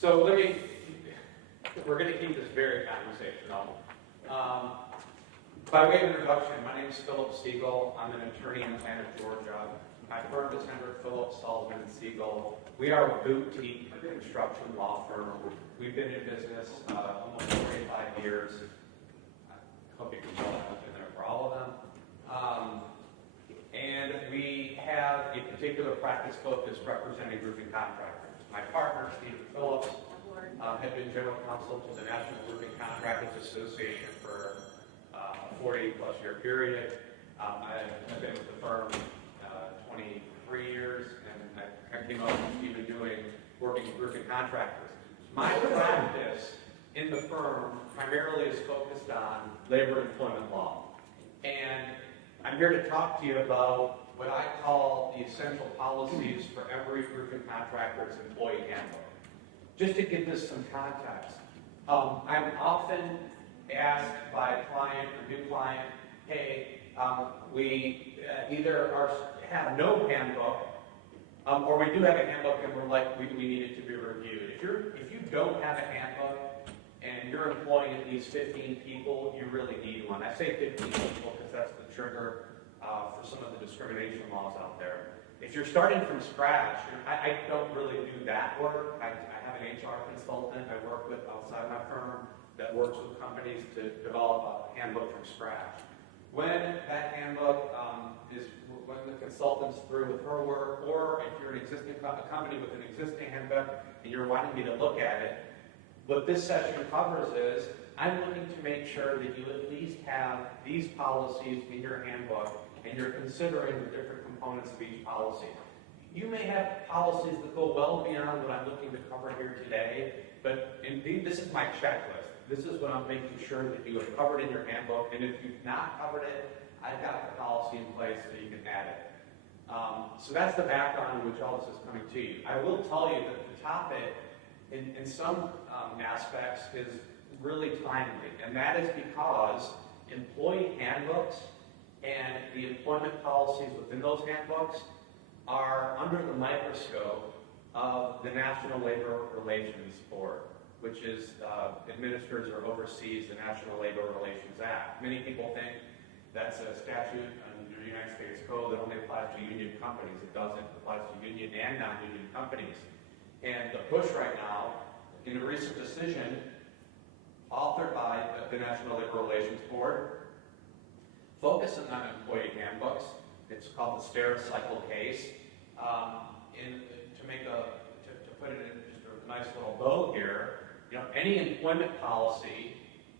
So we're going to keep this very conversational. By way of introduction, my name is Phillips Siegel. I'm an attorney in Atlanta, Georgia. My firm is Hendrick, Phillips, Salzman Siegel. We are a boutique construction law firm. We've been in business almost 45 years. I hope you can tell I've been there for all of them. And we have a particular practice focus representing roofing contractors. My partner, Stephen Phillips, had been general counsel to the National Roofing Contractors Association for a 40-plus year period. I've been with the firm 23 years, and I came up with Stephen working with roofing contractors. My practice in the firm primarily is focused on labor employment law. And I'm here to talk to you about what I call the essential policies for every roofing contractor's employee handbook. Just to give this some context, I'm often asked by a client, a new client, hey, we either have no handbook, or we do have a handbook and we're like, we need it to be reviewed. If you don't have a handbook and you're employing at least 15 people, you really need one. I say 15 people because that's the trigger for some of the discrimination laws out there. If you're starting from scratch, I don't really do that work. I have an HR consultant I work with outside my firm that works with companies to develop a handbook from scratch. When that handbook when the consultant's through with her work, or if you're a company with an existing handbook and you're wanting me to look at it, what this session covers is I'm looking to make sure that you at least have these policies in your handbook and you're considering the different components of each policy. You may have policies that go well beyond what I'm looking to cover here today, but indeed this is my checklist. This is what I'm making sure that you have covered in your handbook, and if you've not covered it, I've got the policy in place so you can add it. So that's the background in which all this is coming to you. I will tell you that the topic, in some aspects, is really timely, and that is because employee handbooks and the employment policies within those handbooks are under the microscope of the National Labor Relations Board, which administers or oversees the National Labor Relations Act. Many people think that's a statute under the United States Code that only applies to union companies. It doesn't. It applies to union and non-union companies. And the push right now, in a recent decision authored by the National Labor Relations Board, focusing on employee handbooks. It's called the Stericycle case. To put it in just a nice little bow here, any employment policy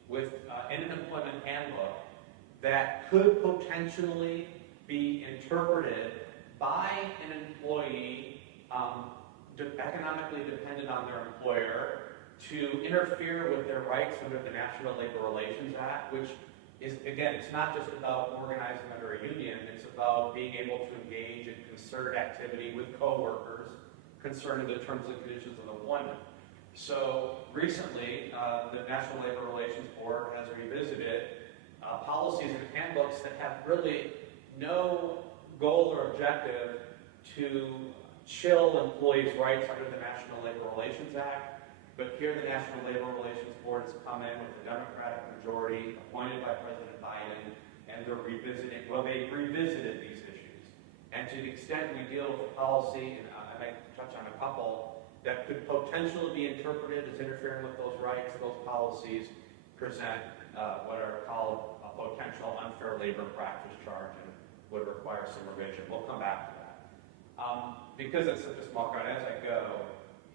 with in an employment handbook that could potentially be interpreted by an employee economically dependent on their employer to interfere with their rights under the National Labor Relations Act, which is, again, it's not just about organizing under a union, it's about being able to engage in concerted activity with coworkers concerning the terms and conditions of employment. So recently, the National Labor Relations Board has revisited policies and handbooks that have really no goal or objective to chill employees' rights under the National Labor Relations Act. But here the National Labor Relations Board has come in with a Democratic majority appointed by President Biden, and they've revisited these issues. And to the extent we deal with a policy, and I might touch on a couple, that could potentially be interpreted as interfering with those rights, those policies present what are called a potential unfair labor practice charge and would require some revision. We'll come back to that. Because it's such a small crowd, as I go,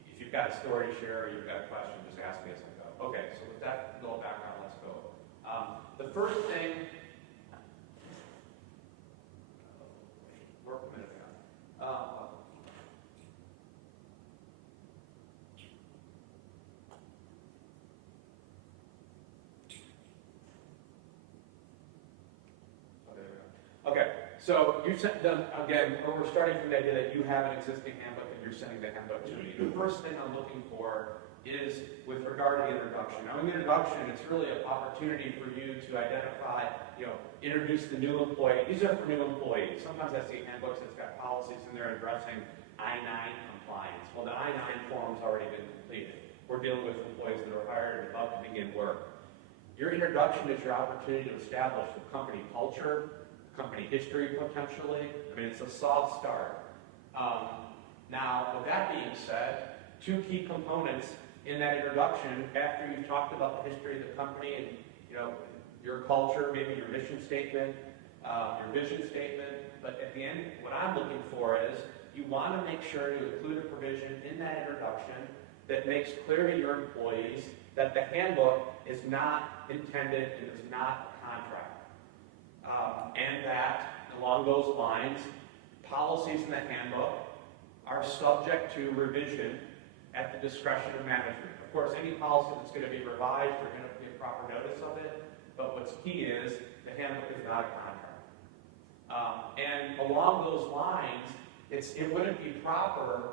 if you've got a story to share or you've got a question, just ask me as I go. Okay, so with that little background, let's go. The first thing, work a minute ago. Okay, so you sent them, again, we're starting from the idea that you have an existing handbook and you're sending the handbook to me. The first thing I'm looking for is with regard to the introduction. Now in the introduction, it's really an opportunity for you to identify, introduce the new employee. These are for new employees. Sometimes I see handbooks that's got policies in there addressing I-9 compliance. Well, the I-9 form's already been completed. we're dealing with employees that are hired and about to begin work. Your introduction is your opportunity to establish the company culture, company history potentially. I mean, it's a soft start. Now, with that being said, two key components in that introduction, after you've talked about the history of the company and your culture, maybe your mission statement, your vision statement, but at the end, what I'm looking for is you want to make sure to include a provision in that introduction that makes clear to your employees that the handbook is not intended and is not a contract. And that, along those lines, policies in the handbook are subject to revision at the discretion of management. Of course, any policy that's going to be revised, you're going to give proper notice of it, but what's key is the handbook is not a contract. And along those lines, it wouldn't be proper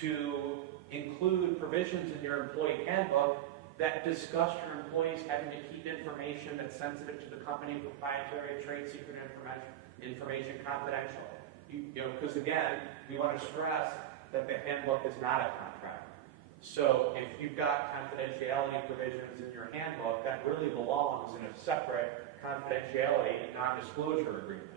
to include provisions in your employee handbook that discuss your employees having to keep information that's sensitive to the company, proprietary, trade secret information confidential. Because again, we want to stress that the handbook is not a contract. So if you've got confidentiality provisions in your handbook, that really belongs in a separate confidentiality and non-disclosure agreement.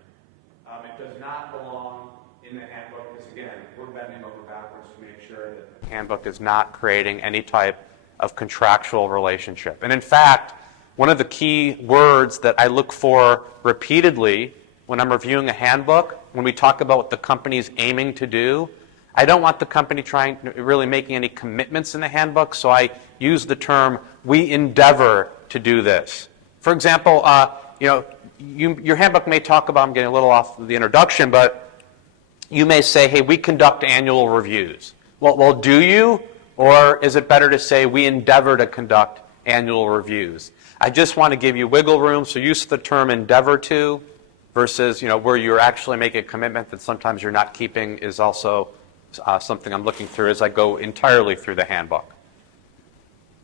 It does not belong in the handbook because, again, we're bending over backwards to make sure that the handbook is not creating any type of contractual relationship. And in fact, one of the key words that I look for repeatedly when I'm reviewing a handbook, when we talk about what the company's aiming to do, I don't want the company really making any commitments in the handbook, so I use the term, we endeavor to do this. For example, your handbook may talk about, I'm getting a little off the introduction, but you may say, hey, we conduct annual reviews. Well, do you? Or is it better to say we endeavor to conduct annual reviews? I just want to give you wiggle room, so use the term endeavor to versus where you're actually making a commitment that sometimes you're not keeping is also something I'm looking through as I go entirely through the handbook.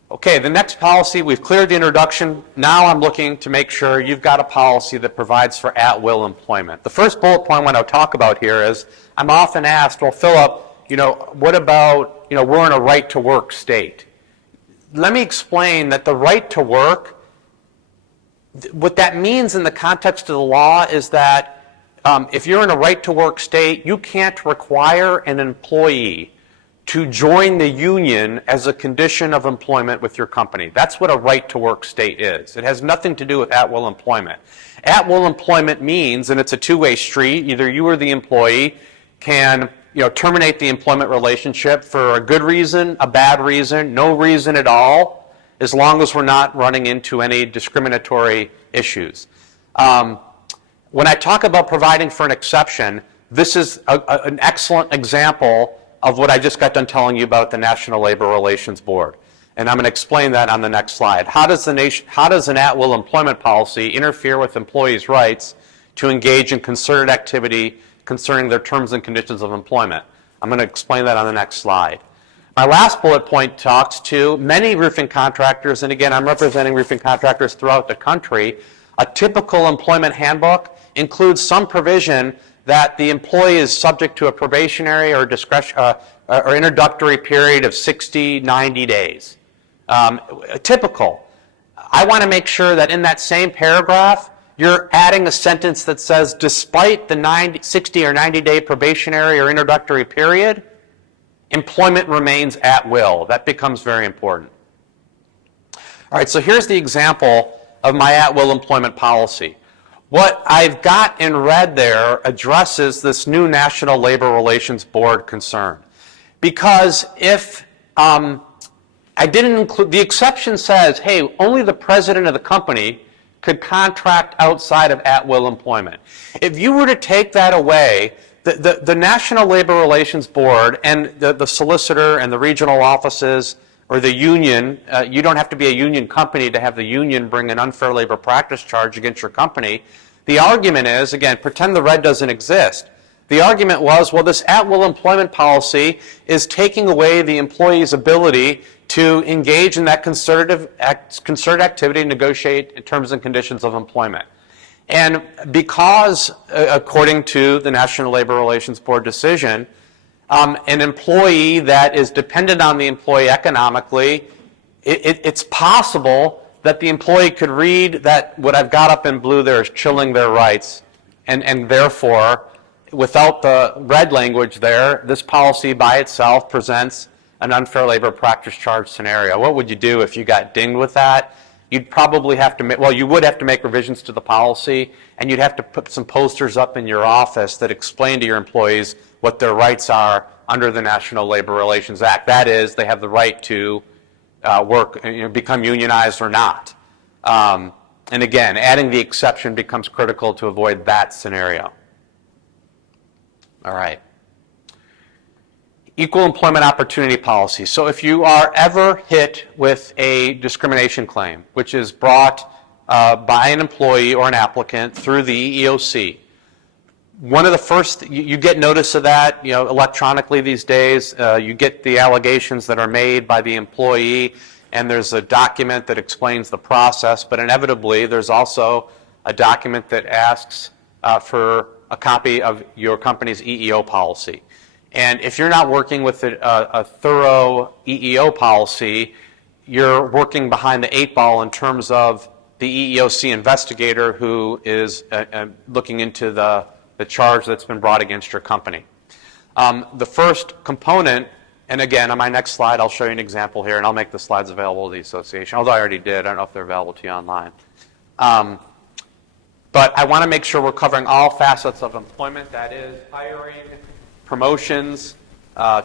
Okay, the next policy, we've cleared the introduction. Now I'm looking to make sure you've got a policy that provides for at-will employment. The first bullet point I want to talk about here is I'm often asked, well, Philip, what about, we're in a right-to-work state. Let me explain that the right to work, what that means in the context of the law is that if you're in a right-to-work state, you can't require an employee to join the union as a condition of employment with your company. That's what a right-to-work state is. It has nothing to do with at-will employment. At-will employment means, and it's a two-way street, either you or the employee can terminate the employment relationship for a good reason, a bad reason, no reason at all, as long as we're not running into any discriminatory issues. When I talk about providing for an exception, this is an excellent example of what I just got done telling you about the National Labor Relations Board. And I'm going to explain that on the next slide. How does an at-will employment policy interfere with employees' rights to engage in concerted activity concerning their terms and conditions of employment? I'm going to explain that on the next slide. My last bullet point talks to many roofing contractors, and again, I'm representing roofing contractors throughout the country. A typical employment handbook includes some provision that the employee is subject to a probationary or or introductory period of 60, 90 days. Typical. I want to make sure that in that same paragraph, you're adding a sentence that says, despite the 60 or 90-day probationary or introductory period, employment remains at will. That becomes very important. All right, so here's the example of my at-will employment policy. What I've got in red there addresses this new National Labor Relations Board concern. Because if I didn't include, the exception says, hey, only the president of the company could contract outside of at-will employment. If you were to take that away, the National Labor Relations Board and the solicitor and the regional offices or the union, you don't have to be a union company to have the union bring an unfair labor practice charge against your company. The argument is, again, pretend the red doesn't exist. The argument was, well, this at-will employment policy is taking away the employee's ability to engage in that concerted activity and negotiate terms and conditions of employment. And because, according to the National Labor Relations Board decision, An employee that is dependent on the employee economically, it's possible that the employee could read that what I've got up in blue there is chilling their rights, and therefore, without the red language there, this policy by itself presents an unfair labor practice charge scenario. What would you do if you got dinged with that? You'd probably have to make, well, you would have to make revisions to the policy, and you'd have to put some posters up in your office that explain to your employees what their rights are under the National Labor Relations Act. That is, they have the right to work, become unionized or not. And again, adding the exception becomes critical to avoid that scenario. All right. Equal employment opportunity policy. So if you are ever hit with a discrimination claim, which is brought by an employee or an applicant through the EEOC, one of the first, you get notice of that, electronically these days. You get the allegations that are made by the employee, and there's a document that explains the process, but inevitably there's also a document that asks for a copy of your company's EEO policy. And if you're not working with a thorough EEO policy, you're working behind the 8 ball in terms of the EEOC investigator who is looking into the charge that's been brought against your company. The first component, and again, on my next slide, I'll show you an example here, and I'll make the slides available to the association, although I already did. I don't know if they're available to you online. But I want to make sure we're covering all facets of employment, that is, hiring, promotions,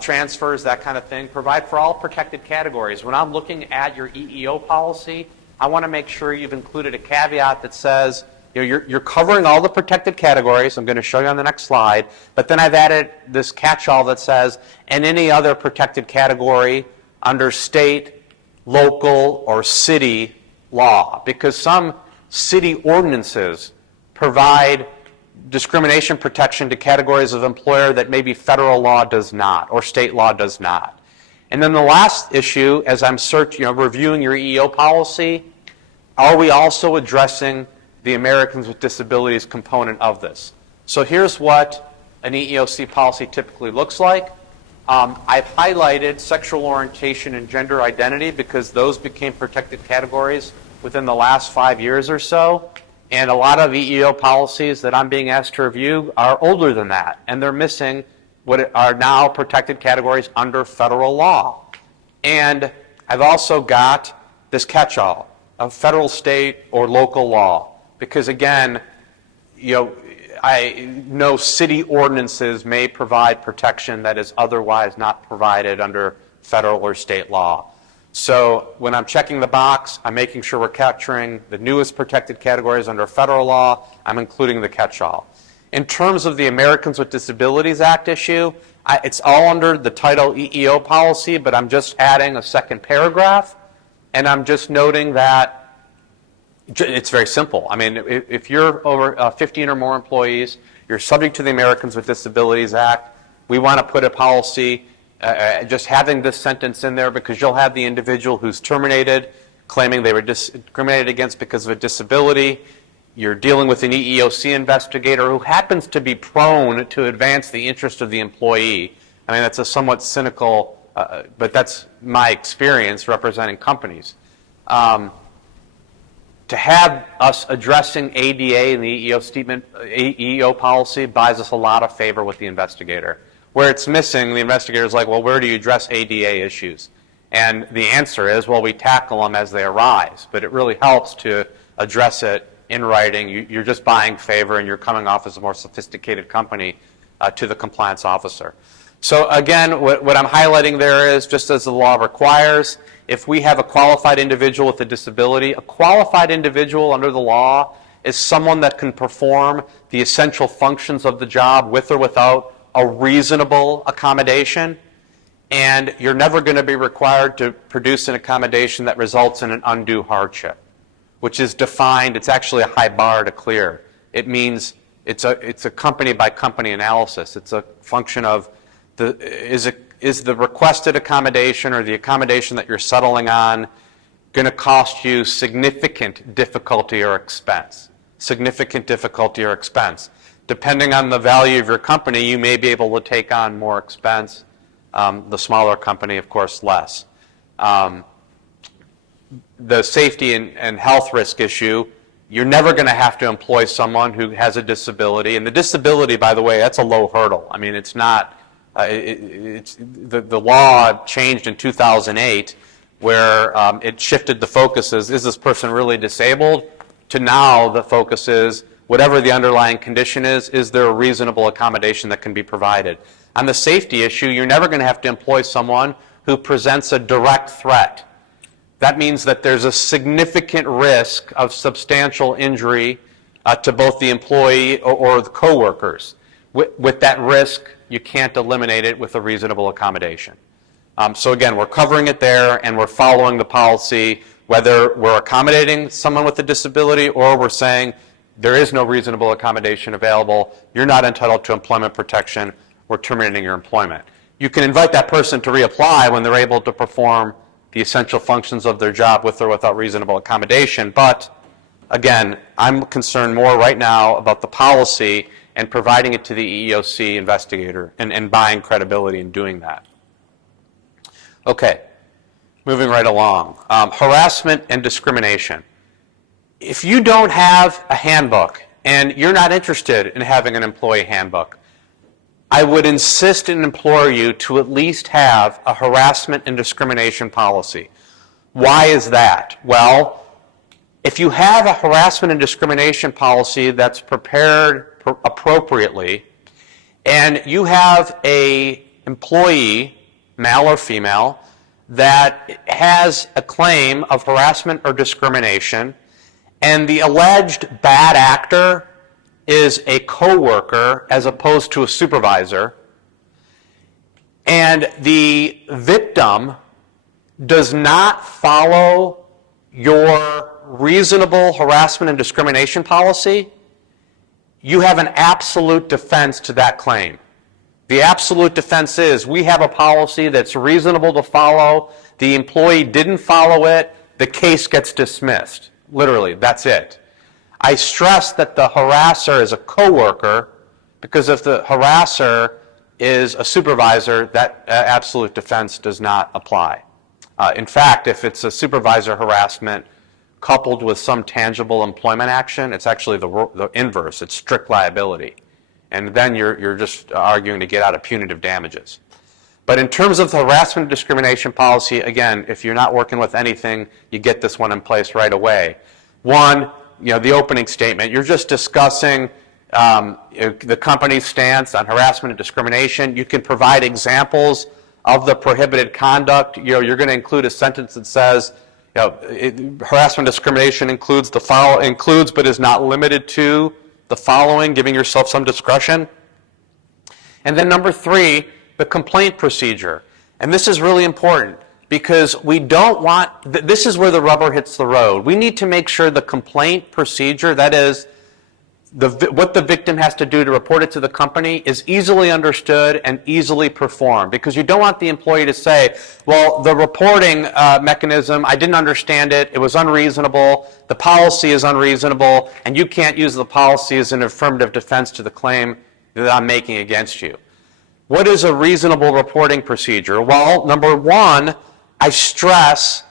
transfers, that kind of thing. Provide for all protected categories. When I'm looking at your EEO policy, I want to make sure you've included a caveat that says, you're covering all the protected categories. I'm going to show you on the next slide. But then I've added this catch-all that says, and any other protected category under state, local, or city law. Because some city ordinances provide discrimination protection to categories of employer that maybe federal law does not, or state law does not. And then the last issue, as I'm reviewing your EEO policy, are we also addressing the Americans with Disabilities component of this? So here's what an EEOC policy typically looks like. I've highlighted sexual orientation and gender identity because those became protected categories within the last 5 years or so. And a lot of EEO policies that I'm being asked to review are older than that, and they're missing what are now protected categories under federal law. And I've also got this catch-all of federal, state, or local law, because again, I know city ordinances may provide protection that is otherwise not provided under federal or state law. So when I'm checking the box, I'm making sure we're capturing the newest protected categories under federal law. I'm including the catch-all. In terms of the Americans with Disabilities Act issue, it's all under the title EEO policy, but I'm just adding a second paragraph, and I'm just noting that it's very simple. I mean, if you're over 15 or more employees, you're subject to the Americans with Disabilities Act. We want to put a policy just having this sentence in there because you'll have the individual who's terminated, claiming they were discriminated against because of a disability. You're dealing with an EEOC investigator who happens to be prone to advance the interest of the employee. I mean, that's a somewhat cynical, but that's my experience representing companies. To have us addressing ADA in the EEO policy buys us a lot of favor with the investigator. Where it's missing, the investigator is like, well, where do you address ADA issues? And the answer is, well, we tackle them as they arise. But it really helps to address it in writing. You're just buying favor, and you're coming off as a more sophisticated company to the compliance officer. So again, what I'm highlighting there is, just as the law requires, if we have a qualified individual with a disability, a qualified individual under the law is someone that can perform the essential functions of the job with or without a reasonable accommodation, and you're never going to be required to produce an accommodation that results in an undue hardship, which is defined, it's actually a high bar to clear. It means it's a company by company analysis. It's a function of is the requested accommodation or the accommodation that you're settling on going to cost you significant difficulty or expense? Significant difficulty or expense. depending on the value of your company, you may be able to take on more expense. The smaller company, of course, less. The safety and health risk issue, you're never going to have to employ someone who has a disability. And the disability, by the way, that's a low hurdle. I mean, it's not, the law changed in 2008 where it shifted the focus is this person really disabled? To now the focus is, whatever the underlying condition is there a reasonable accommodation that can be provided? On the safety issue, you're never going to have to employ someone who presents a direct threat. That means that there's a significant risk of substantial injury to both the employee or the coworkers. With that risk, you can't eliminate it with a reasonable accommodation. So again, we're covering it there, and we're following the policy, whether we're accommodating someone with a disability or we're saying there is no reasonable accommodation available, you're not entitled to employment protection, we're terminating your employment. You can invite that person to reapply when they're able to perform the essential functions of their job with or without reasonable accommodation. But again, I'm concerned more right now about the policy and providing it to the EEOC investigator and buying credibility in doing that. Okay, moving right along. Harassment and discrimination. If you don't have a handbook and you're not interested in having an employee handbook, I would insist and implore you to at least have a harassment and discrimination policy. Why is that? Well, if you have a harassment and discrimination policy that's prepared appropriately, and you have an employee, male or female, that has a claim of harassment or discrimination, and the alleged bad actor is a coworker as opposed to a supervisor, and the victim does not follow your reasonable harassment and discrimination policy, you have an absolute defense to that claim. The absolute defense is we have a policy that's reasonable to follow, the employee didn't follow it, the case gets dismissed. Literally, that's it. I stress that the harasser is a coworker, because if the harasser is a supervisor, that absolute defense does not apply. In fact, if it's a supervisor harassment coupled with some tangible employment action, it's actually the inverse. It's strict liability. And then you're just arguing to get out of punitive damages. But in terms of the harassment and discrimination policy, again, if you're not working with anything, you get this one in place right away. One, the opening statement, you're just discussing the company's stance on harassment and discrimination. You can provide examples of the prohibited conduct. You're going to include a sentence that says, harassment and discrimination includes but is not limited to the following, giving yourself some discretion. And then number 3, the complaint procedure. And this is really important, because we don't want, this is where the rubber hits the road. We need to make sure the complaint procedure, that is, what the victim has to do to report it to the company, is easily understood and easily performed. Because you don't want the employee to say, well, the reporting mechanism, I didn't understand it, it was unreasonable, the policy is unreasonable, and you can't use the policy as an affirmative defense to the claim that I'm making against you. What is a reasonable reporting procedure? Well, number 1, I stress,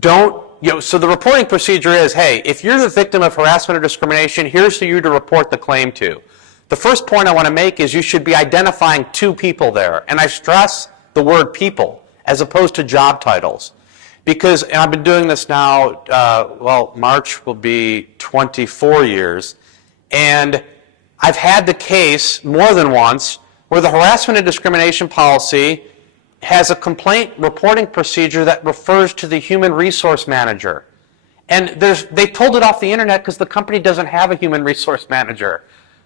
so the reporting procedure is, hey, if you're the victim of harassment or discrimination, here's who you to report the claim to. The first point I want to make is you should be identifying 2 people there. And I stress the word people as opposed to job titles. Because, and I've been doing this now, March will be 24 years. And I've had the case more than once where the harassment and discrimination policy has a complaint reporting procedure that refers to the human resource manager. And they pulled it off the internet because the company doesn't have a human resource manager.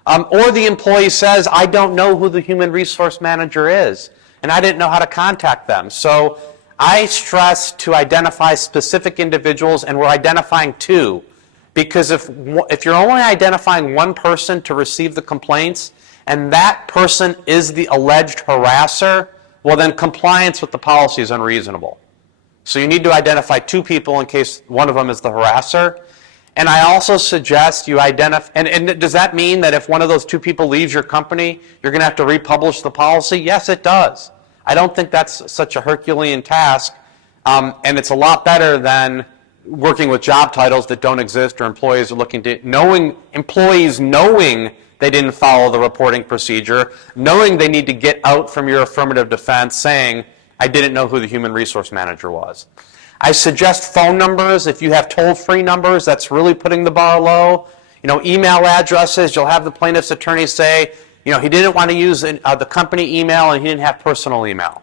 Or the employee says, I don't know who the human resource manager is, and I didn't know how to contact them. So I stress to identify specific individuals, and we're identifying 2. Because if you're only identifying 1 person to receive the complaints, and that person is the alleged harasser, well, then compliance with the policy is unreasonable. So you need to identify 2 people in case one of them is the harasser. And I also suggest you identify, and does that mean that if one of those two people leaves your company, you're going to have to republish the policy? Yes, it does. I don't think that's such a Herculean task, and it's a lot better than working with job titles that don't exist or employees are looking to, employees knowing they didn't follow the reporting procedure, knowing they need to get out from your affirmative defense saying, I didn't know who the human resource manager was. I suggest phone numbers. If you have toll-free numbers, that's really putting the bar low. Email addresses, you'll have the plaintiff's attorney say, he didn't want to use the company email and he didn't have personal email.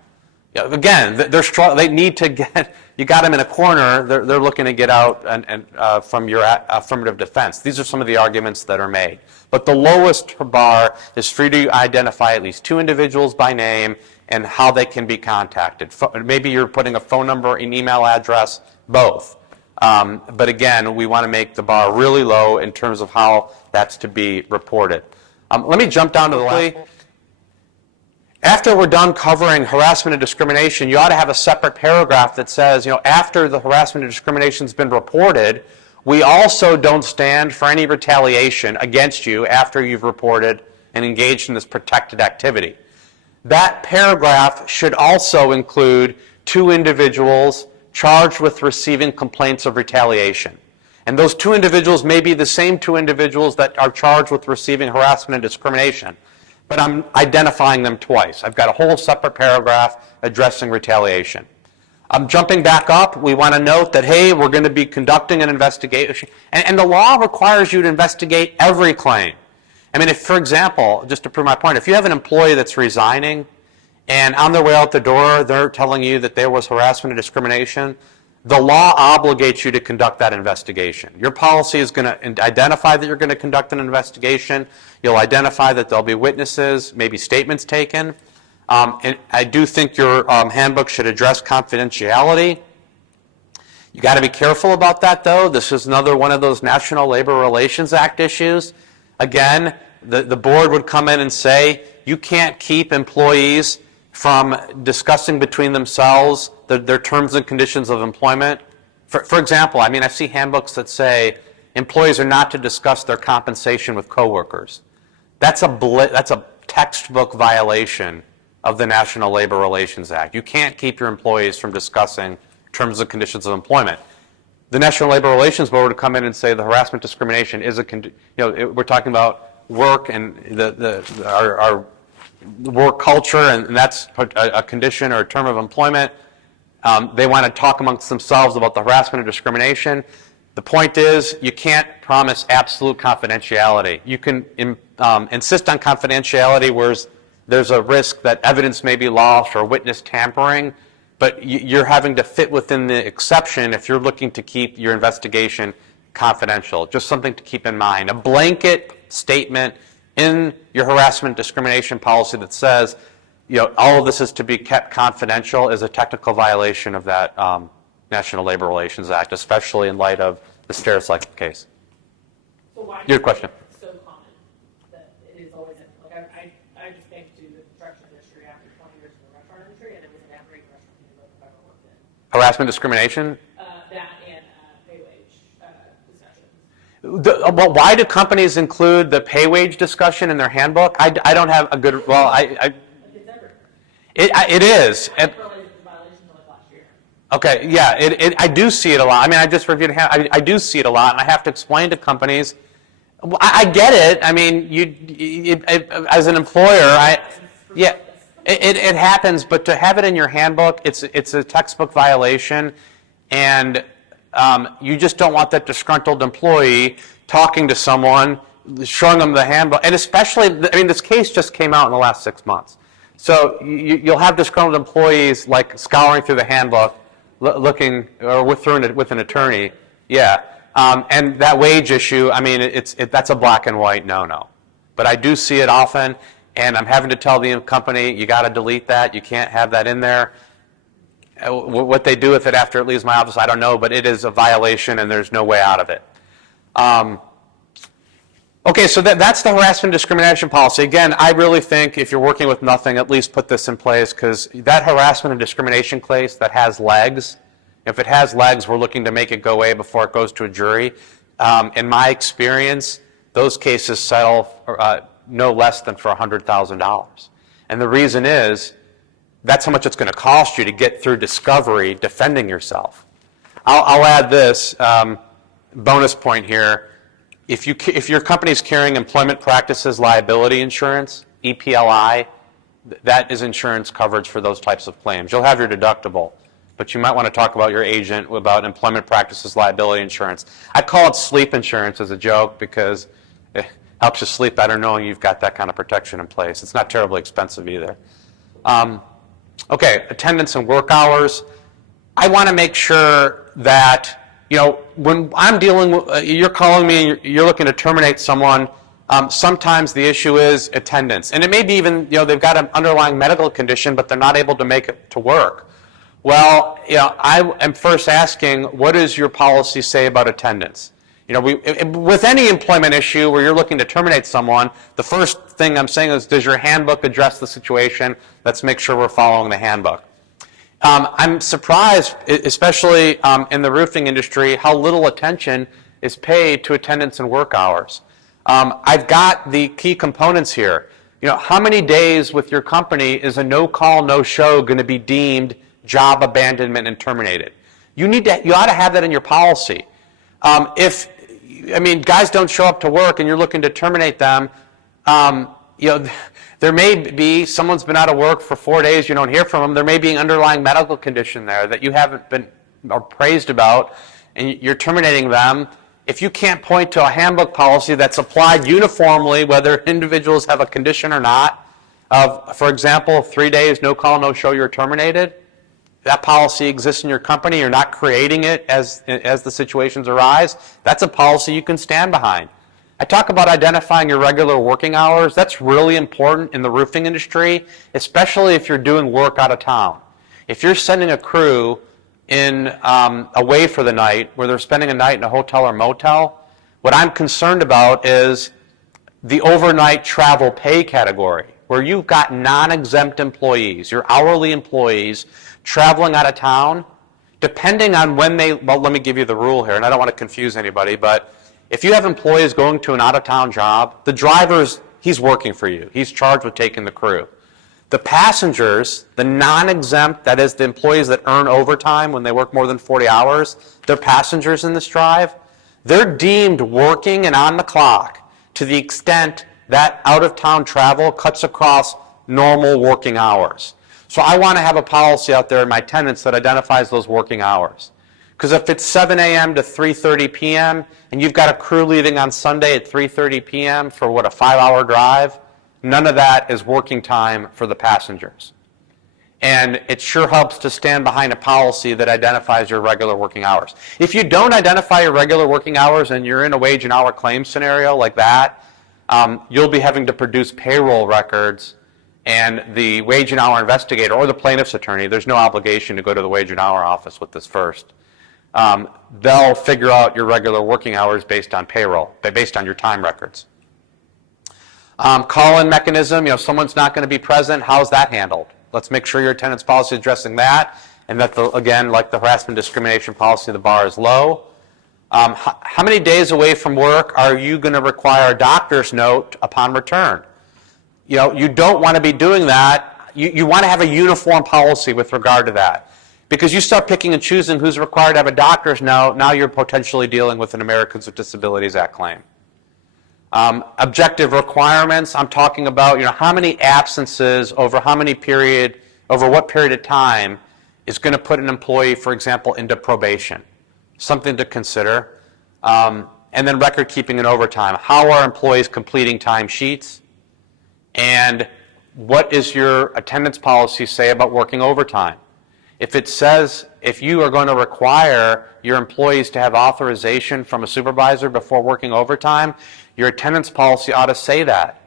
Again, they need to get, you got them in a corner, they're looking to get out from your affirmative defense. These are some of the arguments that are made. But the lowest bar is for you to identify at least two individuals by name and how they can be contacted. Maybe you're putting a phone number, an email address, both. But again, we want to make the bar really low in terms of how that's to be reported. Let me jump down to the last. After we're done covering harassment and discrimination, you ought to have a separate paragraph that says, after the harassment and discrimination has been reported, we also don't stand for any retaliation against you after you've reported and engaged in this protected activity. That paragraph should also include two individuals charged with receiving complaints of retaliation. And those two individuals may be the same two individuals that are charged with receiving harassment and discrimination. But I'm identifying them twice. I've got a whole separate paragraph addressing retaliation. I'm jumping back up. We want to note that, hey, we're going to be conducting an investigation. And the law requires you to investigate every claim. I mean, if, for example, just to prove my point, if you have an employee that's resigning and on their way out the door, they're telling you that there was harassment and discrimination, the law obligates you to conduct that investigation. Your policy is going to identify that you're going to conduct an investigation. You'll identify that there'll be witnesses, maybe statements taken. And I do think your handbook should address confidentiality. You got to be careful about that, though. This is another one of those National Labor Relations Act issues. Again, the board would come in and say, you can't keep employees from discussing between themselves their terms and conditions of employment. For example, I mean, I see handbooks that say employees are not to discuss their compensation with coworkers. That's a textbook violation of the National Labor Relations Act. You can't keep your employees from discussing terms and conditions of employment. The National Labor Relations Board would come in and say the harassment discrimination is we're talking about work and our work culture, and that's a condition or a term of employment. They want to talk amongst themselves about the harassment and discrimination. The point is, you can't promise absolute confidentiality. You can insist on confidentiality where there's a risk that evidence may be lost or witness tampering, but you're having to fit within the exception if you're looking to keep your investigation confidential. Just something to keep in mind. A blanket statement in your harassment discrimination policy that says, all of this is to be kept confidential is a technical violation of that National Labor Relations Act, especially in light of the Stericycle case. So why Your question. It's so common that it is always in, I just think to the construction industry after 20 years in the restaurant industry, and it was an every restaurant industry I've ever worked in. Harassment discrimination? That and pay wage discussions. Well, why do companies include the pay wage discussion in their handbook? I don't have a good, well, It's everywhere. it is. I didn't realize it was a violation until like last year. Okay, yeah, I do see it a lot. I mean, I just reviewed I do see it a lot, and I have to explain to companies. I get it. I mean, as an employer, yeah, it happens. But to have it in your handbook, it's a textbook violation, and you just don't want that disgruntled employee talking to someone, showing them the handbook, and especially, I mean, this case just came out in the last 6 months. So you'll have disgruntled employees like scouring through the handbook, looking or with an attorney, yeah. And that wage issue, I mean, that's a black and white no-no. But I do see it often, and I'm having to tell the company, you got to delete that. You can't have that in there. What they do with it after it leaves my office, I don't know, but it is a violation, and there's no way out of it. Okay, so that's the harassment and discrimination policy. Again, I really think if you're working with nothing, at least put this in place, because that harassment and discrimination case that has legs, if it has legs, we're looking to make it go away before it goes to a jury. In my experience, those cases settle for, no less than for $100,000. And the reason is, that's how much it's going to cost you to get through discovery defending yourself. I'll add this bonus point here. If your company's carrying employment practices liability insurance, EPLI, that is insurance coverage for those types of claims. You'll have your deductible, but you might want to talk about your agent about employment practices liability insurance. I call it sleep insurance as a joke because it helps you sleep better knowing you've got that kind of protection in place. It's not terribly expensive either. Okay, attendance and work hours. I want to make sure that, when I'm dealing with, you're calling me and you're looking to terminate someone, sometimes the issue is attendance. And it may be even, they've got an underlying medical condition, but they're not able to make it to work. Well, I am first asking, what does your policy say about attendance? With any employment issue where you're looking to terminate someone, the first thing I'm saying is, does your handbook address the situation? Let's make sure we're following the handbook. I'm surprised, especially in the roofing industry, how little attention is paid to attendance and work hours. I've got the key components here. How many days with your company is a no-call, no-show going to be deemed job abandonment and terminated? You ought to have that in your policy. Guys don't show up to work and you're looking to terminate them, there may be, someone's been out of work for 4 days, you don't hear from them, there may be an underlying medical condition there that you haven't been or praised about, and you're terminating them. If you can't point to a handbook policy that's applied uniformly, whether individuals have a condition or not, for example, 3 days, no call, no show, you're terminated, that policy exists in your company, you're not creating it as the situations arise, that's a policy you can stand behind. I talk about identifying your regular working hours. That's really important in the roofing industry, especially if you're doing work out of town. If you're sending a crew away for the night, where they're spending a night in a hotel or motel, what I'm concerned about is the overnight travel pay category, where you've got non-exempt employees, your hourly employees, traveling out of town, depending on when let me give you the rule here, and I don't want to confuse anybody, but if you have employees going to an out-of-town job, the driver's, he's working for you. He's charged with taking the crew. The passengers, the non-exempt, that is the employees that earn overtime when they work more than 40 hours, they're passengers in this drive. They're deemed working and on the clock to the extent that out-of-town travel cuts across normal working hours. So I want to have a policy out there in my tenants that identifies those working hours. Because if it's 7 a.m. to 3:30 p.m. and you've got a crew leaving on Sunday at 3:30 p.m. for a 5-hour drive, none of that is working time for the passengers. And it sure helps to stand behind a policy that identifies your regular working hours. If you don't identify your regular working hours and you're in a wage and hour claim scenario like that, you'll be having to produce payroll records, and the wage and hour investigator or the plaintiff's attorney, there's no obligation to go to the wage and hour office with this first. They'll figure out your regular working hours based on payroll, based on your time records. Call-in mechanism, someone's not going to be present, how's that handled? Let's make sure your attendance policy is addressing that, and that, again, like the harassment discrimination policy, the bar is low. How many days away from work are you going to require a doctor's note upon return? You don't want to be doing that. You want to have a uniform policy with regard to that. Because you start picking and choosing who's required to have a doctor's note, now you're potentially dealing with an Americans with Disabilities Act claim. Objective requirements, I'm talking about how many absences over what period of time is going to put an employee, for example, into probation. Something to consider. And then record keeping and overtime. How are employees completing time sheets? And what does your attendance policy say about working overtime? If it says, if you are going to require your employees to have authorization from a supervisor before working overtime, your attendance policy ought to say that.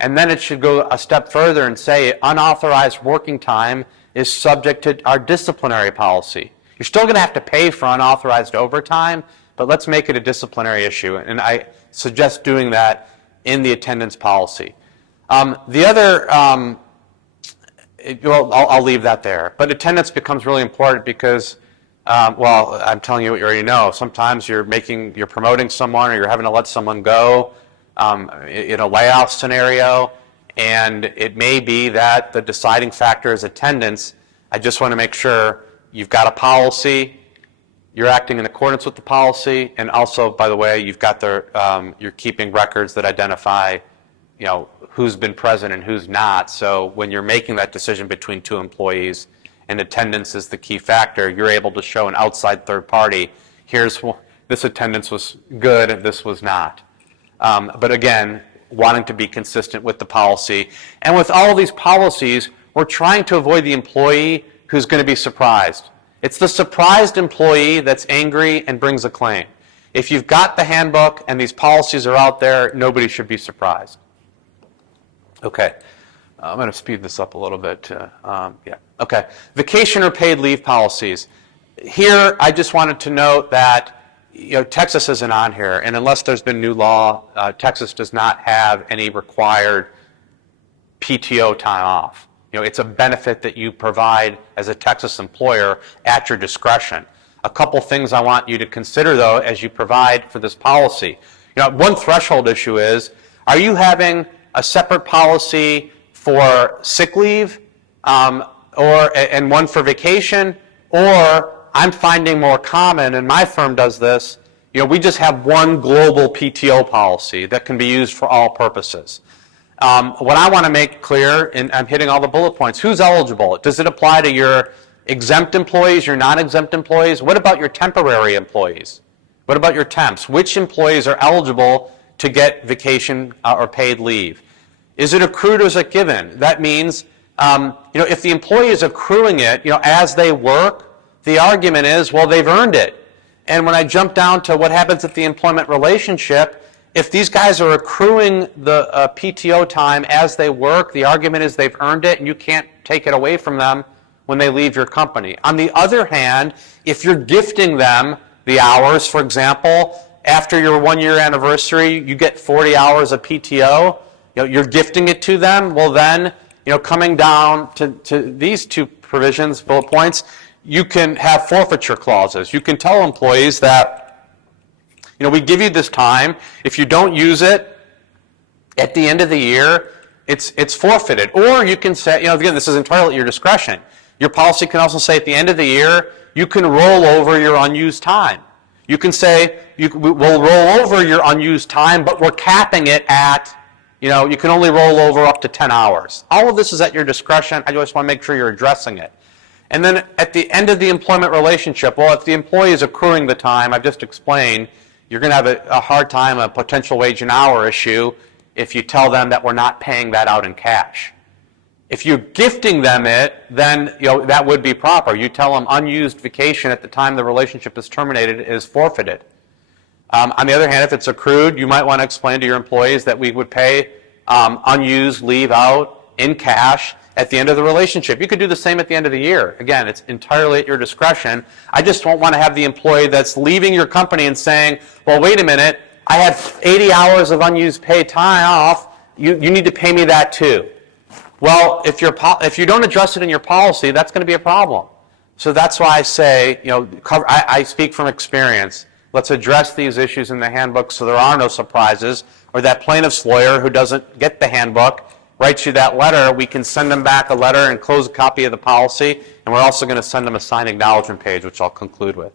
And then it should go a step further and say unauthorized working time is subject to our disciplinary policy. You're still going to have to pay for unauthorized overtime, but let's make it a disciplinary issue. And I suggest doing that in the attendance policy. The other, I'll leave that there. But attendance becomes really important because Well, I'm telling you what you already know. Sometimes you're promoting someone, or you're having to let someone go in a layoff scenario, and it may be that the deciding factor is attendance. I just want to make sure you've got a policy, you're acting in accordance with the policy, and also, by the way, you've got you're keeping records that identify, who's been present and who's not. So when you're making that decision between two employees, and attendance is the key factor, you're able to show an outside third party, this attendance was good and this was not. But again, wanting to be consistent with the policy. And with all of these policies, we're trying to avoid the employee who's going to be surprised. It's the surprised employee that's angry and brings a claim. If you've got the handbook and these policies are out there, nobody should be surprised. Okay. I'm going to speed this up a little bit. Okay. Vacation or paid leave policies. Here, I just wanted to note that Texas isn't on here, and unless there's been new law, Texas does not have any required PTO time off. It's a benefit that you provide as a Texas employer at your discretion. A couple things I want you to consider, though, as you provide for this policy. One threshold issue is, are you having a separate policy for sick leave and one for vacation, or I'm finding more common, and my firm does this, we just have one global PTO policy that can be used for all purposes. What I want to make clear, and I'm hitting all the bullet points, who's eligible? Does it apply to your exempt employees, your non-exempt employees? What about your temporary employees? What about your temps? Which employees are eligible to get vacation or paid leave? Is it accrued or is it given? That means, if the employee is accruing it, as they work, the argument is, well, they've earned it. And when I jump down to what happens at the employment relationship, if these guys are accruing the PTO time as they work, the argument is they've earned it and you can't take it away from them when they leave your company. On the other hand, if you're gifting them the hours, for example, after your 1-year anniversary, you get 40 hours of PTO, you're gifting it to them, well then, coming down to these two provisions, bullet points, you can have forfeiture clauses. You can tell employees that, we give you this time. If you don't use it at the end of the year, it's forfeited. Or you can say, again, this is entirely at your discretion. Your policy can also say at the end of the year, you can roll over your unused time. You can say, we'll roll over your unused time, but we're capping it at, you can only roll over up to 10 hours. All of this is at your discretion. I just want to make sure you're addressing it. And then at the end of the employment relationship, well, if the employee is accruing the time, I've just explained, you're going to have a hard time, a potential wage and hour issue, if you tell them that we're not paying that out in cash. If you're gifting them it, then that would be proper. You tell them unused vacation at the time the relationship is terminated is forfeited. On the other hand, if it's accrued, you might want to explain to your employees that we would pay unused leave out in cash at the end of the relationship. You could do the same at the end of the year. Again, it's entirely at your discretion. I just don't want to have the employee that's leaving your company and saying, well, wait a minute, I had 80 hours of unused paid time off. You need to pay me that too. Well, if you don't address it in your policy, that's going to be a problem. So that's why I say, I speak from experience. Let's address these issues in the handbook so there are no surprises, or that plaintiff's lawyer who doesn't get the handbook writes you that letter, we can send them back a letter and close a copy of the policy, and we're also going to send them a signed acknowledgement page, which I'll conclude with.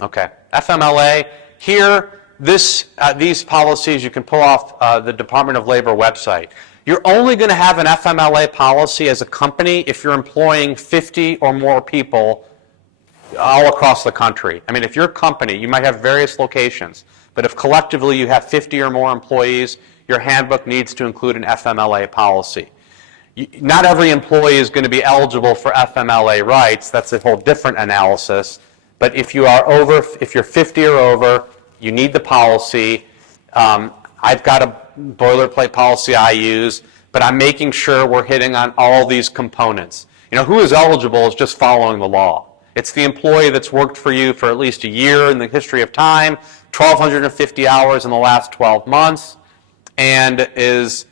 Okay, FMLA. Here, these policies you can pull off the Department of Labor website. You're only going to have an FMLA policy as a company if you're employing 50 or more people all across the country. I mean, if your company, you might have various locations, but if collectively you have 50 or more employees, your handbook needs to include an FMLA policy. Not every employee is going to be eligible for FMLA rights. That's a whole different analysis. But if you're 50 or over, you need the policy. I've got a boilerplate policy I use, but I'm making sure we're hitting on all these components. Who is eligible is just following the law. It's the employee that's worked for you for at least a year in the history of time, 1,250 hours in the last 12 months, and is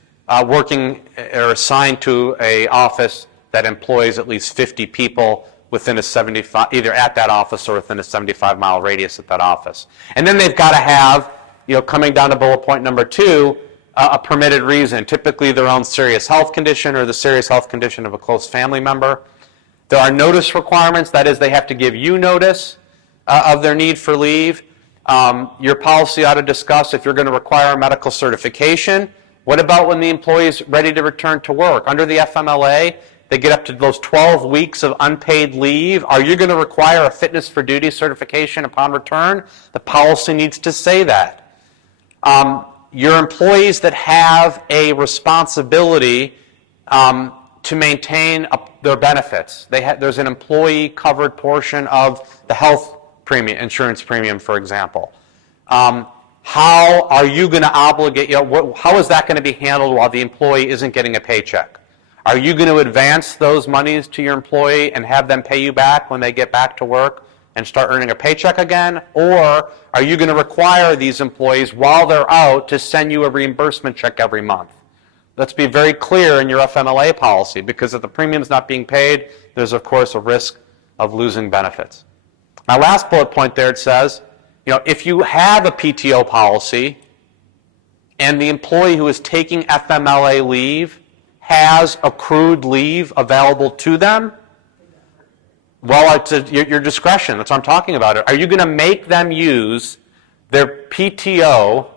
working or assigned to an office that employs at least 50 people within a 75, either at that office or within a 75-mile radius at that office. And then they've got to have, coming down to bullet point number 2, a permitted reason, typically their own serious health condition or the serious health condition of a close family member. There are notice requirements, that is, they have to give you notice of their need for leave. Your policy ought to discuss if you're going to require medical certification. What about when the employee is ready to return to work? Under the FMLA, they get up to those 12 weeks of unpaid leave. Are you going to require a fitness for duty certification upon return? The policy needs to say that. Your employees that have a responsibility to maintain their benefits. There's an employee-covered portion of the health premium, insurance premium, for example. How are you going to obligate, how is that going to be handled while the employee isn't getting a paycheck? Are you going to advance those monies to your employee and have them pay you back when they get back to work and start earning a paycheck again? Or are you going to require these employees while they're out to send you a reimbursement check every month? Let's be very clear in your FMLA policy, because if the premium's not being paid, there's of course a risk of losing benefits. My last bullet point there, it says, if you have a PTO policy and the employee who is taking FMLA leave has accrued leave available to them, well, it's your discretion. That's what I'm talking about. Are you going to make them use their PTO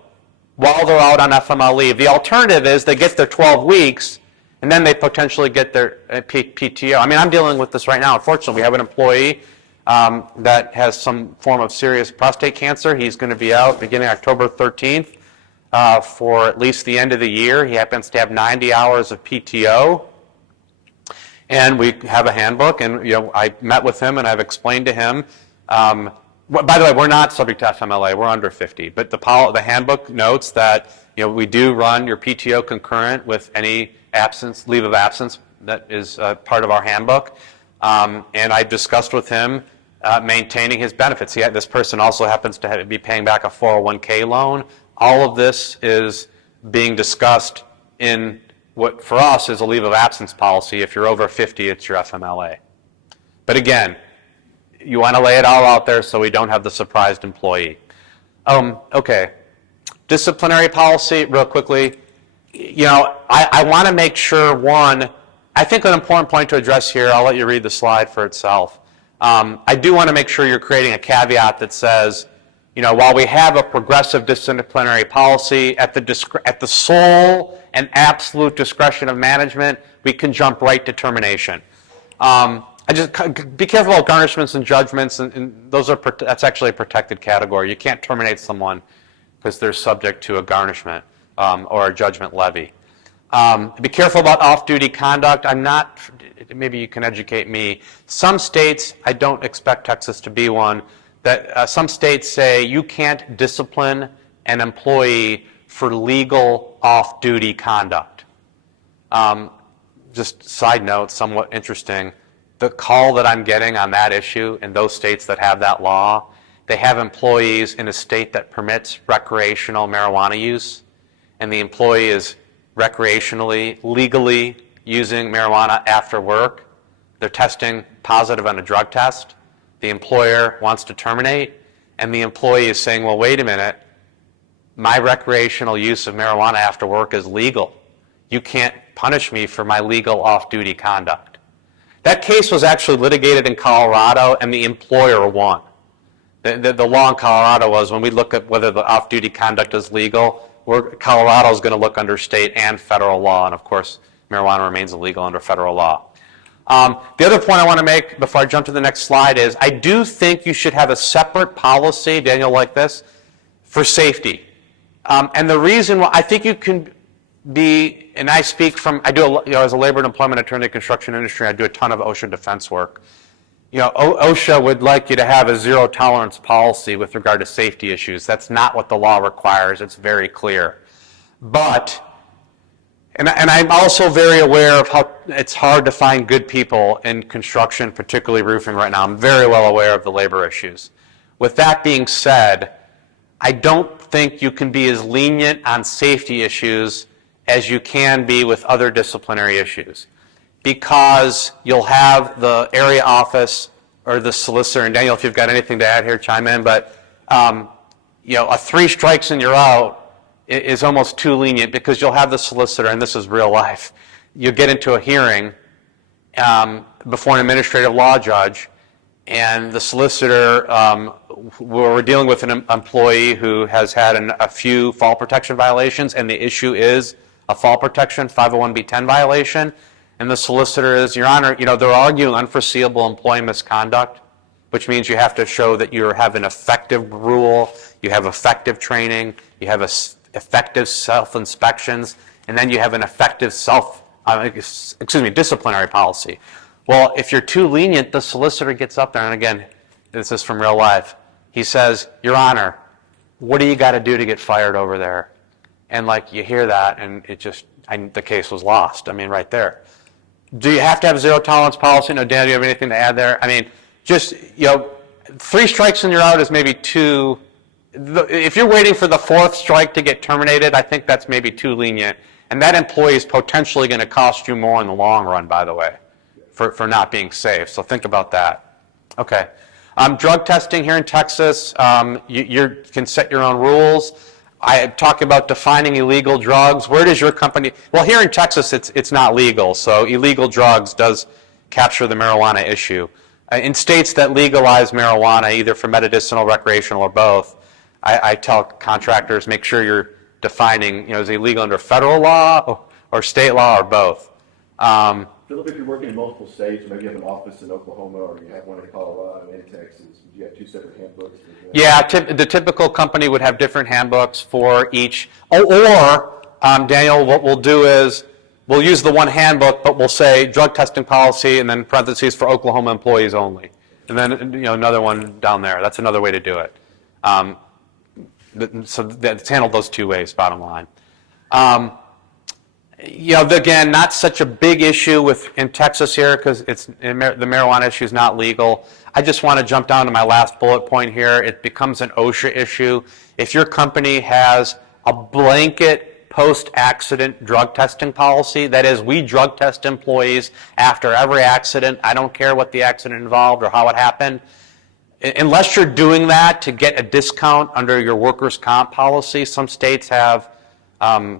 while they're out on FMLA leave? The alternative is they get their 12 weeks and then they potentially get their PTO. I mean, I'm dealing with this right now. Unfortunately, we have an employee that has some form of serious prostate cancer. He's going to be out beginning October 13th for at least the end of the year. He happens to have 90 hours of PTO. And we have a handbook, and I met with him and I've explained to him. By the way, we're not subject to FMLA. We're under 50. But the handbook notes that we do run your PTO concurrent with any leave of absence that is part of our handbook. And I discussed with him maintaining his benefits. This person also happens to be paying back a 401k loan. All of this is being discussed in what for us is a leave of absence policy. If you're over 50, it's your FMLA. But again, you want to lay it all out there so we don't have the surprised employee. Okay. Disciplinary policy, real quickly. I want to make sure, one, I think an important point to address here, I'll let you read the slide for itself. I do want to make sure you're creating a caveat that says, while we have a progressive disciplinary policy, at the sole and absolute discretion of management, we can jump right to termination. Be careful about garnishments and judgments, and that's actually a protected category. You can't terminate someone because they're subject to a garnishment or a judgment levy. Be careful about off-duty conduct. Maybe you can educate me. Some states, I don't expect Texas to be one, that some states say you can't discipline an employee for legal off-duty conduct. Just side note, somewhat interesting, the call that I'm getting on that issue in those states that have that law, they have employees in a state that permits recreational marijuana use, and the employee is recreationally, legally using marijuana after work. They're testing positive on a drug test. The employer wants to terminate, and the employee is saying, well, wait a minute, my recreational use of marijuana after work is legal. You can't punish me for my legal off-duty conduct. That case was actually litigated in Colorado, and the employer won. The law in Colorado was, when we look at whether the off-duty conduct is legal, Colorado is going to look under state and federal law, and of course, marijuana remains illegal under federal law. The other point I want to make before I jump to the next slide is I do think you should have a separate policy, Daniel, like this, for safety. And the reason why I think you can be, and I speak from, as a labor and employment attorney in the construction industry, I do a ton of OSHA defense work. OSHA would like you to have a zero tolerance policy with regard to safety issues. That's not what the law requires. It's very clear. But And I'm also very aware of how it's hard to find good people in construction, particularly roofing right now. I'm very well aware of the labor issues. With that being said, I don't think you can be as lenient on safety issues as you can be with other disciplinary issues. because you'll have the area office or the solicitor, and Daniel, if you've got anything to add here, chime in, but a 3 strikes and you're out is almost too lenient, because you'll have the solicitor, and this is real life, you'll get into a hearing before an administrative law judge, and the solicitor, we're dealing with an employee who has had a few fall protection violations, and the issue is a fall protection 501b10 violation, and the solicitor is, Your Honor, they're arguing unforeseeable employee misconduct, which means you have to show that you have an effective rule, you have effective training, you have effective self-inspections, and then you have an effective disciplinary policy. Well, if you're too lenient, the solicitor gets up there, and again, this is from real life, he says, Your Honor, what do you got to do to get fired over there? And you hear that, and the case was lost. Right there. Do you have to have zero tolerance policy? No, Dan, do you have anything to add there? 3 strikes and you're out is maybe too, if you're waiting for the 4th strike to get terminated, I think that's maybe too lenient. And that employee is potentially going to cost you more in the long run, by the way, for not being safe. So think about that. Okay. Drug testing here in Texas, you can set your own rules. I talk about defining illegal drugs. Where does your company, well, here in Texas, it's not legal, so illegal drugs does capture the marijuana issue. In states that legalize marijuana, either for medicinal, recreational, or both, I tell contractors, make sure you're defining, is it illegal under federal law or state law or both. Philip, if you're working in multiple states, maybe you have an office in Oklahoma or you have one in Colorado and Texas, would you have 2 separate handbooks? Yeah, the typical company would have different handbooks for each. Or Daniel, what we'll do is we'll use the one handbook, but we'll say drug testing policy and then parentheses for Oklahoma employees only. And then another one down there. That's another way to do it. So that's handled those 2 ways, bottom line. Again, not such a big issue in Texas here, because the marijuana issue is not legal. I just want to jump down to my last bullet point here. It becomes an OSHA issue. If your company has a blanket post-accident drug testing policy, that is, we drug test employees after every accident, I don't care what the accident involved or how it happened, unless you're doing that to get a discount under your workers' comp policy, some states have a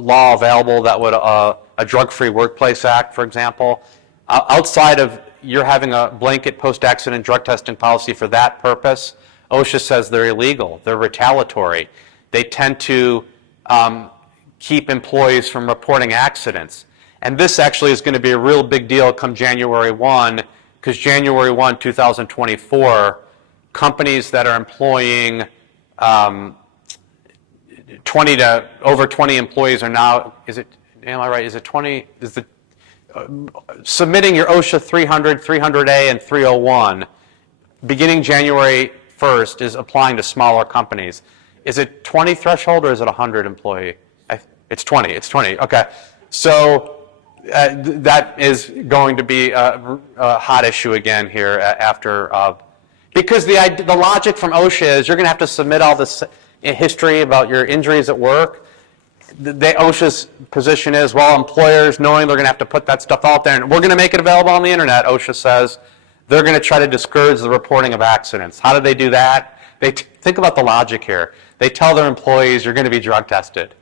law available that would, a Drug-Free Workplace Act, for example. Outside of you're having a blanket post-accident drug testing policy for that purpose, OSHA says they're illegal. They're retaliatory. They tend to keep employees from reporting accidents. And this actually is going to be a real big deal come January 1, because January 1, 2024, companies that are employing 20 to over 20 employees are now, am I right, is it 20, submitting your OSHA 300, 300A, and 301, beginning January 1st, is applying to smaller companies. Is it 20 threshold or is it 100 employee? It's 20, okay. So that is going to be a hot issue again here after, because the logic from OSHA is you're going to have to submit all this history about your injuries at work. The OSHA's position is, well, employers, knowing they're going to have to put that stuff out there, and we're going to make it available on the internet, OSHA says, they're going to try to discourage the reporting of accidents. How do they do that? Think about the logic here. They tell their employees, you're going to be drug tested.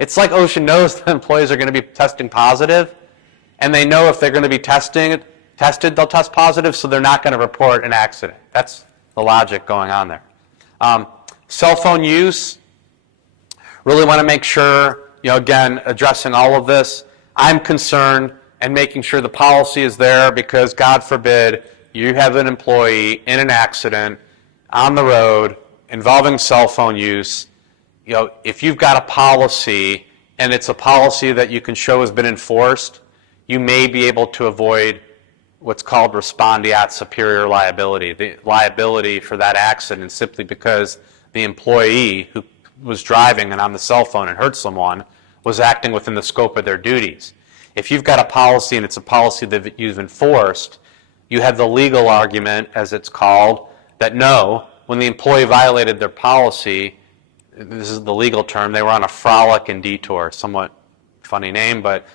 It's like OSHA knows the employees are going to be testing positive, and they know if they're going to be tested, they'll test positive, so they're not going to report an accident. That's the logic going on there. Cell phone use, really want to make sure, again, addressing all of this. I'm concerned and making sure the policy is there because, God forbid, you have an employee in an accident on the road involving cell phone use. If you've got a policy and it's a policy that you can show has been enforced, you may be able to avoid what's called respondeat superior liability. The liability for that accident simply because the employee who was driving and on the cell phone and hurt someone was acting within the scope of their duties. If you've got a policy and it's a policy that you've enforced, you have the legal argument, as it's called, that no, when the employee violated their policy, this is the legal term, they were on a frolic and detour. Somewhat funny name, but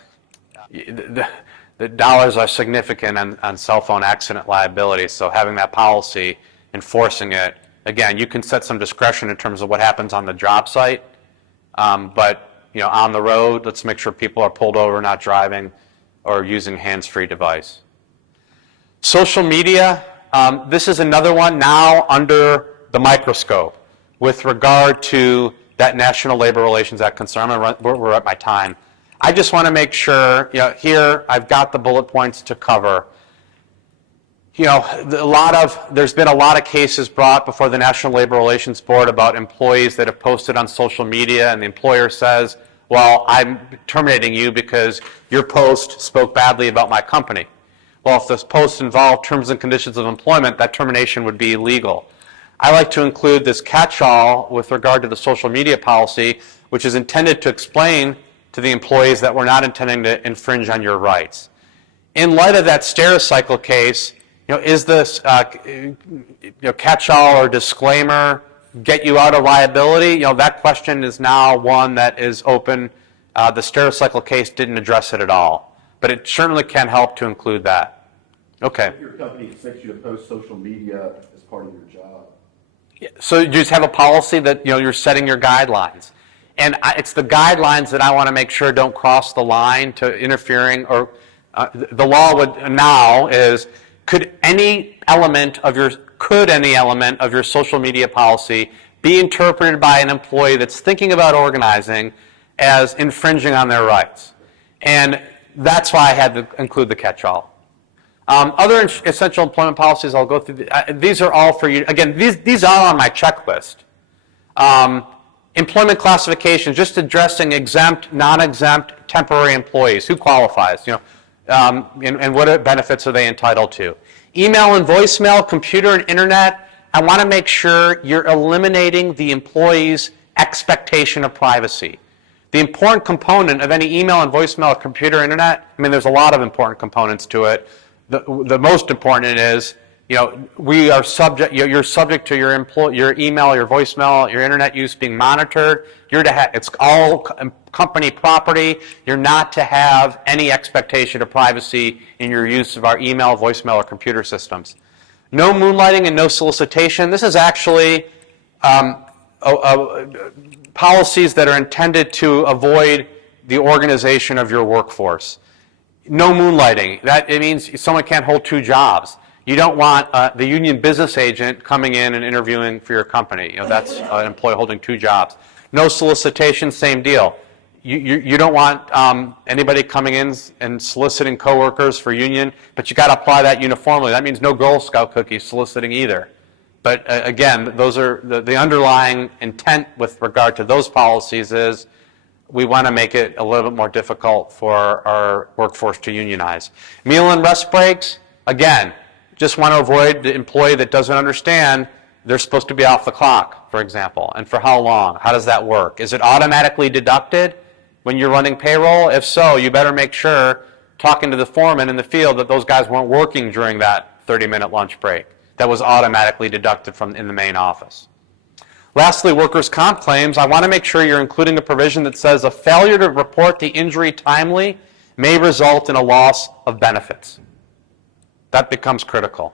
the dollars are significant on cell phone accident liability, so having that policy, enforcing it, again, you can set some discretion in terms of what happens on the job site, but on the road, let's make sure people are pulled over, not driving, or using hands-free device. Social media, this is another one now under the microscope with regard to that National Labor Relations Act concern. We're at my time. I just want to make sure, here I've got the bullet points to cover. There's been a lot of cases brought before the National Labor Relations Board about employees that have posted on social media, and the employer says, well, I'm terminating you because your post spoke badly about my company. Well, if this post involved terms and conditions of employment, that termination would be illegal. I like to include this catch-all with regard to the social media policy, which is intended to explain to the employees that we're not intending to infringe on your rights. In light of that Stericycle case, is this catch-all or disclaimer get you out of liability? That question is now one that is open. The Stericycle case didn't address it at all, but it certainly can help to include that. Okay. If your company expects you to post social media as part of your job. So you just have a policy that you're setting your guidelines. And it's the guidelines that I want to make sure don't cross the line to interfering, or the law would now is, could any element of your social media policy be interpreted by an employee that's thinking about organizing as infringing on their rights? And that's why I had to include the catch-all. Other essential employment policies, I'll go through. These are all for you. Again, these are on my checklist. Employment classification, just addressing exempt, non-exempt, temporary employees. Who qualifies? And what benefits are they entitled to? Email and voicemail, computer and internet. I want to make sure you're eliminating the employee's expectation of privacy. The important component of any email and voicemail or computer internet, there's a lot of important components to it. The most important is, we are subject. You're subject to your email, your voicemail, your internet use being monitored. It's all company property. You're not to have any expectation of privacy in your use of our email, voicemail, or computer systems. No moonlighting and no solicitation. This is actually policies that are intended to avoid the organization of your workforce. No moonlighting. It means someone can't hold two jobs. You don't want the union business agent coming in and interviewing for your company. That's an employee holding two jobs. No solicitation, same deal. You don't want anybody coming in and soliciting coworkers for union, but you got to apply that uniformly. That means no Girl Scout cookies soliciting either. But again, those are the underlying intent with regard to those policies is we want to make it a little bit more difficult for our workforce to unionize. Meal and rest breaks, again, just want to avoid the employee that doesn't understand they're supposed to be off the clock, for example. And for how long? How does that work? Is it automatically deducted when you're running payroll? If so, you better make sure, talking to the foreman in the field, that those guys weren't working during that 30-minute lunch break. That was automatically deducted from in the main office. Lastly, workers' comp claims. I want to make sure you're including a provision that says a failure to report the injury timely may result in a loss of benefits. That becomes critical.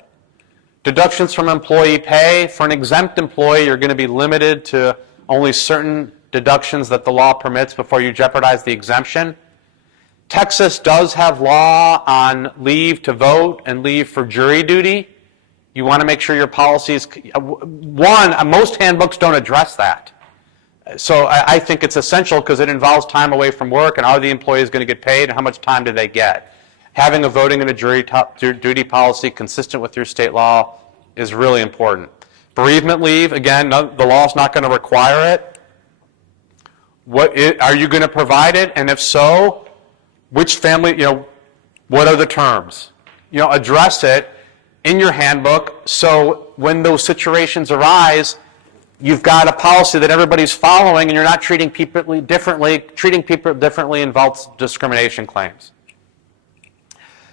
Deductions from employee pay. For an exempt employee, you're going to be limited to only certain deductions that the law permits before you jeopardize the exemption. Texas does have law on leave to vote and leave for jury duty. You want to make sure your policies, most handbooks don't address that. So I think it's essential because it involves time away from work, and are the employees going to get paid, and how much time do they get? Having a voting and a jury duty policy consistent with your state law is really important. Bereavement leave, again, the law is not going to require it. Are you going to provide it? And if so, which family, what are the terms? Address it in your handbook, so when those situations arise, you've got a policy that everybody's following, and you're not treating people differently. Treating people differently involves discrimination claims.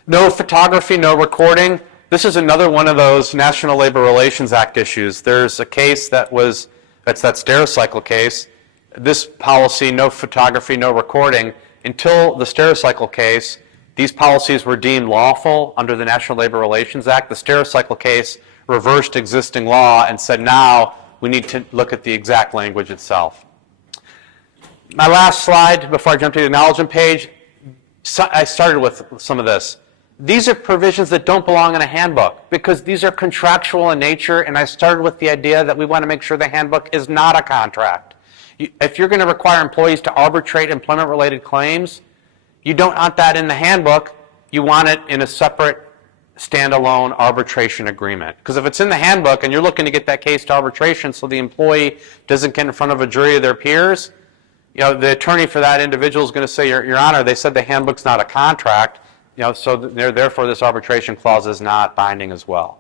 No photography, no recording. This is another one of those National Labor Relations Act issues. There's a case that's that Stericycle case. This policy, no photography, no recording, until the Stericycle case, These policies were deemed lawful under the National Labor Relations Act. The Stericycle case reversed existing law and said now we need to look at the exact language itself. My last slide before I jump to the acknowledgement page, I started with some of this. These are provisions that don't belong in a handbook because these are contractual in nature, and I started with the idea that we want to make sure the handbook is not a contract. If you're going to require employees to arbitrate employment-related claims, you don't want that in the handbook. You want it in a separate, standalone arbitration agreement. Because if it's in the handbook and you're looking to get that case to arbitration so the employee doesn't get in front of a jury of their peers, the attorney for that individual is going to say, Your Honor, they said the handbook's not a contract, so therefore this arbitration clause is not binding as well.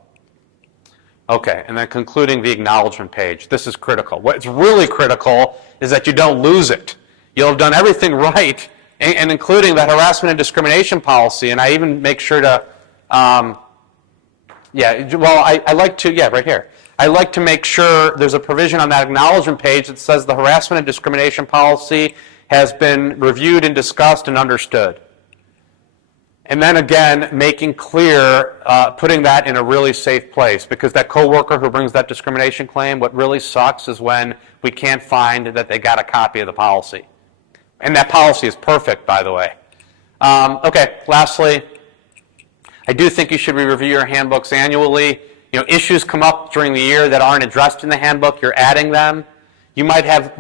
Okay, and then concluding the acknowledgement page. This is critical. What's really critical is that you don't lose it. You'll have done everything right, and including that harassment and discrimination policy, and I even make sure to, I like to, right here. I like to make sure there's a provision on that acknowledgement page that says the harassment and discrimination policy has been reviewed and discussed and understood. And then again, making clear, putting that in a really safe place, because that coworker who brings that discrimination claim, what really sucks is when we can't find that they got a copy of the policy. And that policy is perfect, by the way. Okay, lastly, I do think you should review your handbooks annually. Issues come up during the year that aren't addressed in the handbook, you're adding them. You might have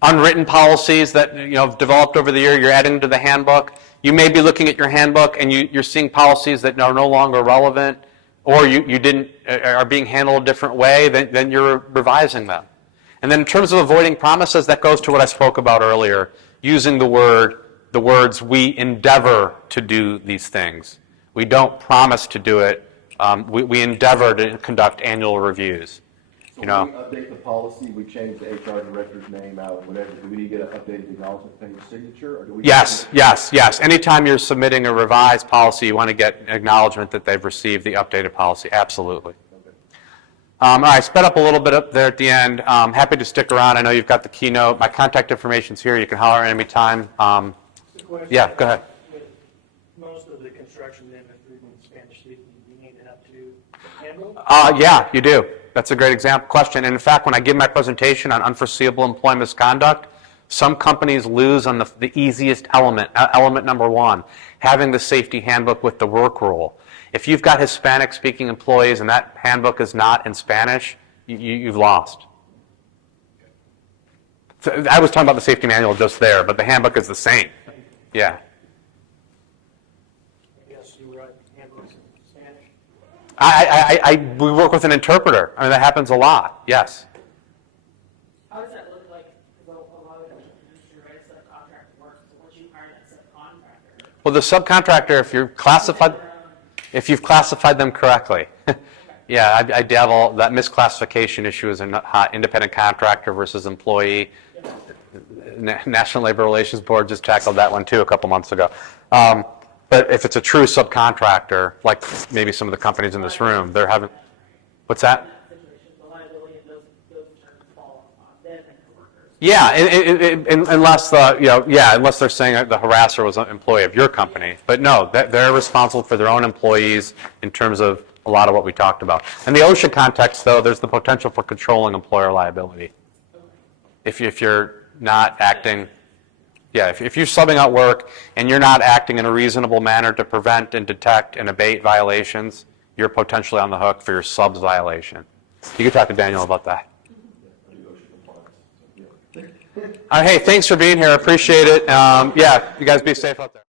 unwritten policies that developed over the year, you're adding to the handbook. You may be looking at your handbook and you're seeing policies that are no longer relevant, or are being handled a different way, then you're revising them. And then in terms of avoiding promises, that goes to what I spoke about earlier, using the words, we endeavor to do these things. We don't promise to do it. We endeavor to conduct annual reviews. So when we update the policy, we change the HR director's name out and whatever. Do we need to get an updated acknowledgement page signature? Or do we Yes. Anytime you're submitting a revised policy, you want to get acknowledgement that they've received the updated policy. Absolutely. Okay. All right, sped up a little bit up there at the end. Happy to stick around. I know you've got the keynote. My contact information's here. You can holler at any time. Yeah, go ahead. With most of the construction industry in Spanish speaking, you need to have to handle? Yeah, you do. That's a great question. And in fact, when I give my presentation on unforeseeable employee misconduct, some companies lose on the easiest element number one, having the safety handbook with the work rule. If you've got Hispanic-speaking employees and that handbook is not in Spanish, you've lost. So I was talking about the safety manual just there, but the handbook is the same. Yeah. I guess you write handbooks in Spanish. We work with an interpreter. I mean, that happens a lot. Yes. How does that look like? Because a lot of the industry, right, subcontract work. So once you hire that subcontractor, Well, the subcontractor, if you've classified them correctly. Yeah, I dabble. That misclassification issue is a hot independent contractor versus employee. National Labor Relations Board just tackled that one too a couple months ago. But if it's a true subcontractor, like maybe some of the companies in this room, they're having. What's that? in that situation, the liability of those terms fall on them and the workers. Yeah, unless they're saying that the harasser was an employee of your company. But no, they're responsible for their own employees in terms of a lot of what we talked about. In the OSHA context, though, there's the potential for controlling employer liability. If you're not acting, if you're subbing out work and you're not acting in a reasonable manner to prevent and detect and abate violations, you're potentially on the hook for your subs violation. You can talk to Daniel about that. Hey, thanks for being here. I appreciate it. You guys be safe out there.